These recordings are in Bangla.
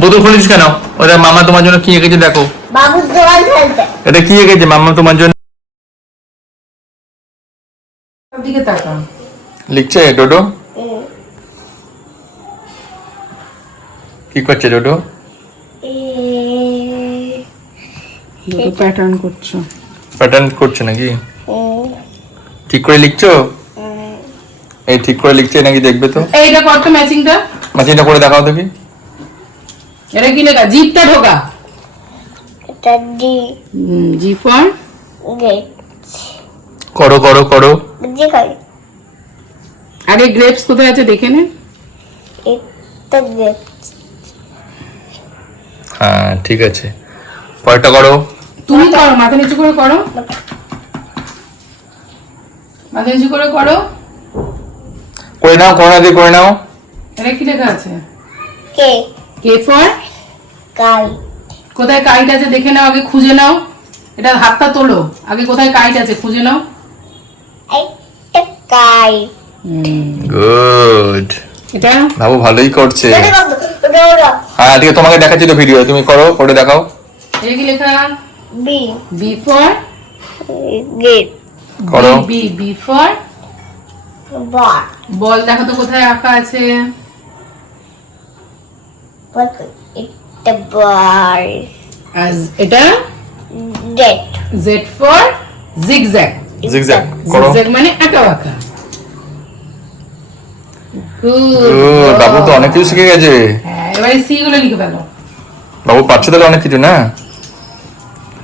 বোতল খুলিস কেন? ওটা মামা তোমার জন্য কি এঁকেছে দেখো। বাবু জল ঢালতে। এটা কি এঁকেছে মামা তোমার জন্য? দিকে তাকা। লিখছে ডোডো। কি করছে ডোডো? দুটো প্যাটার্ন করছো। প্যাটার্ন করছে নাকি? ঠিক করে লিখছো? এই ঠিক করে লিখছে নাকি দেখবে তো। এইটা কর তো ম্যাচিংটা। মাঝিটা করে দেখাও দেখি। এটা কি লেখা? জিপটা ঢোকা। এটা ডি জি ফর গেট। করো করো করো। জি কই? আরে গ্রেপস কোথায় আছে দেখে নে। এটা গেট। হ্যাঁ ঠিক আছে, পরেরটা করো। তুমি করো, মাথা নিচু করে করো। মাথা নিচু করে করো। করে নাও, করোনা দিয়ে করে নাও। এটা কি লেখা আছে? কে কে ফর কাই। কোথায় কাইট আছে দেখে নাও, আগে খুঁজে নাও। এটা হাতটা তোলো, আগে কোথায় কাইট আছে খুঁজে নাও। এটা কাই। গুড। এটা বাবু ভালোই করছে। ওটা হ্যাঁ ঠিক আছে, তোমাকে দেখাচ্ছি তো ভিডিও, তুমি করো, করে দেখাও। এটা কি লেখা? B B for gate. করো। B B for bar. বল দেখো তো কোথায় আঁকা আছে। এটা বার। আজ এটা gate. Z for zigzag. Zigzag করো। জিগজ্যাগ মানে আঁকা বাঁকা। গুড, বাবু তো অনেক কিছু শিখে গেছে। হ্যাঁ, এবারে সি গুলো লিখে ফেলো। বাবু পারছো তাহলে অনেক কিছু, না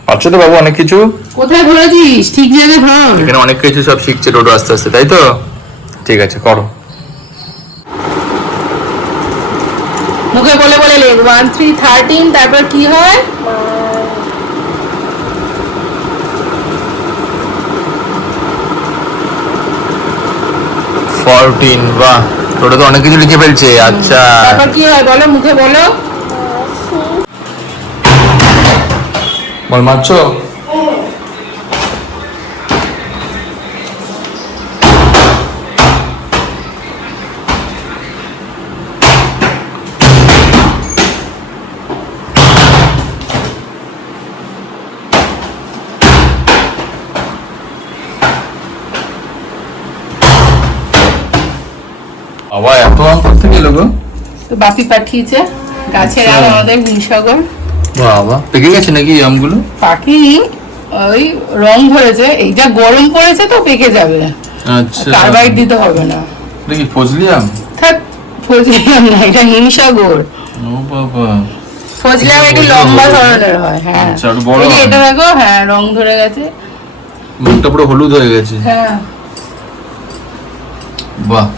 পারছো তো বাবু অনেক কিছু। কোথায় ধরেছিস? ঠিক জায়গায় ধর। এখানে অনেক কিছু সব শিখছে ডোডো আস্তে আস্তে, তাই তো? ঠিক আছে করো। মুখে বলে বলে লেখ 1 3 13, তারপর কি হয়? 14, বাহ ডোডো তো অনেক কিছু লিখে ফেলছে। আচ্ছা তারপর কি হয় বলো, মুখে বলো। বল মারছো। বাবা এত আম করতে গেল গো। তো বাপি পাঠিয়েছে গাছের আম, আমাদের হিমসাগর। বাবা পেকে গেছে নাকি এই আমগুলো? পাখি ওই রং ধরেছে, এই যা গরম পড়েছে তো পেকে যাবে। আচ্ছা কার্বাইড দিতে হবে না। দেখি ফজলি আম। থাক, ফজলিয়াম না, এটা হিমসাগর। ও বাবা, ফজলিয়াম একটু লম্বা ধরনের হয়। হ্যাঁ আচ্ছা, একটু বড় এই যে আম। এটা দেখো, হ্যাঁ রং ধরে গেছে। মুখটা পুরো হলুদ হয়ে গেছে। হ্যাঁ বাহ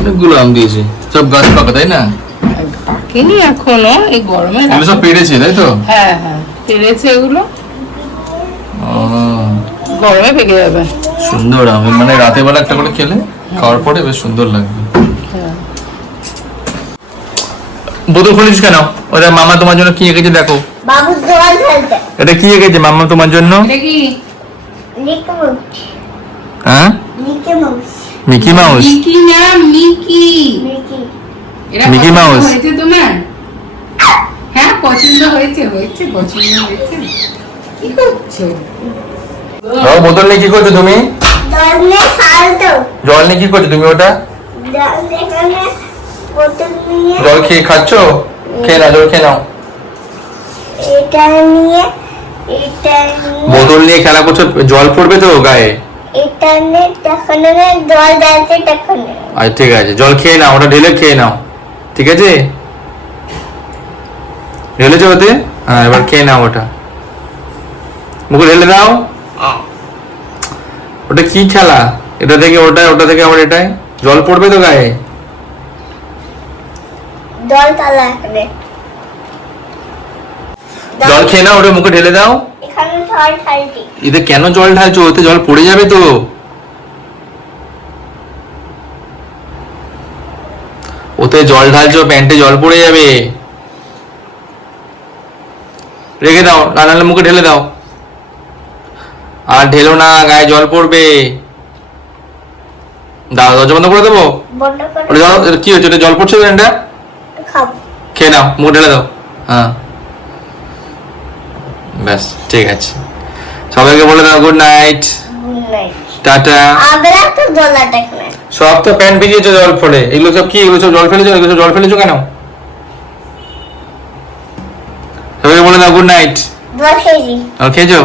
অনেকগুলো আম দিয়েছে, সব গাছ পাকা তাই না? পাকেনি এখনো, এই গরমে এগুলো সব পেড়েছে তাই তো? হ্যাঁ হ্যাঁ পেরেছে এগুলো, ও, গরমে পেকে যাবে। সুন্দর আম, মানে রাতের বেলা একটা করে খেলে খাওয়ার পরে বেশ সুন্দর লাগবে। হ্যাঁ। বোতল খুলিস কেন? ওটা মামা তোমার জন্য কি এঁকেছে দেখো। বাবু জল ঢালতে। এটা কি এঁকেছে মামা তোমার জন্য? এটা কি? লিকে মাউস। হ্যাঁ লিকে মাউস। Mickey mouse. মিকি না মিকি। মিকি। এরা মিকি পছন্দ মাউস। হয়েছে তোমার? হ্যাঁ পছন্দ হয়েছে, হয়েছে পছন্দ হয়েছে। কি করছো? ও বোতল নিয়ে কি করছো তুমি? জল নিয়ে খালতো। জল নিয়ে কি করছো তুমি ওটা? জল এখানে বোতল নিয়ে জল খেয়ে খাচ্ছো? খেয়ে নাও, জল খেয়ে নাও। এটা নিয়ে এটা নিয়ে বোতল নিয়ে খেলা করছো, জল পড়বে তো গায়ে। এটা নিয়ে তখন জল ঢালতে তখন আচ্ছা ঠিক আছে, জল খেয়ে নাও, ওটা ঢেলে খেয়ে নাও, ঠিক আছে? ঢেলেছো ওতে? হ্যাঁ এবার খেয়ে নাও ওটা, মুখে ঢেলে দাও। ওটা কি খেলা? এটা থেকে ওটায়, ওটা থেকে আবার এটায়, জল পড়বে তো গায়ে। জল তালা এখানে জল খেয়ে নাও, ওটা মুখে ঢেলে দাও। এখানে জল ঢালতি। এতে কেন জল ঢালছো? ওতে জল পড়ে যাবে তো। ওতে জল ঢালছো, প্যান্টে জল পড়ে যাবে। রেখে দাও, না নাহলে মুখে ঢেলে দাও। আর ঢেলো না, গায়ে জল পড়বে। দরজা বন্ধ করে দেবো? বন্ধ করে ওটা জল কি হচ্ছে? ওটা জল পড়ছে তো, এটা খাবো। খেয়ে নাও, মুখ ঢেলে দাও। হ্যাঁ, ব্যাস ঠিক আছে। সবাইকে বলে দাও good night, good night. Tata. আমরা তো দোলাটা খেলে সব তো প্যান্ট ভিজিয়েছো জল ফেলে, এগুলো সব কি? এগুলো সব জল ফেলেছো? এগুলো সব জল ফেলেছো কেন? সবাইকে বলে দাও গুড নাইট। দোল খেয়েছি। জল খেয়েছো?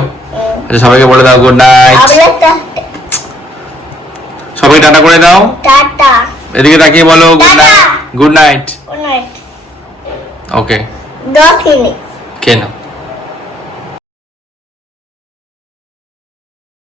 আচ্ছা সবাইকে বলে দাও গুড নাইট। আমরা তো সবাই টাটা করে দাও। টাটা। এদিকে তাকিয়ে বলো good tata. Night, good night. Good night. Okay, দোল খেয়ে নি। খেয়ে নাও।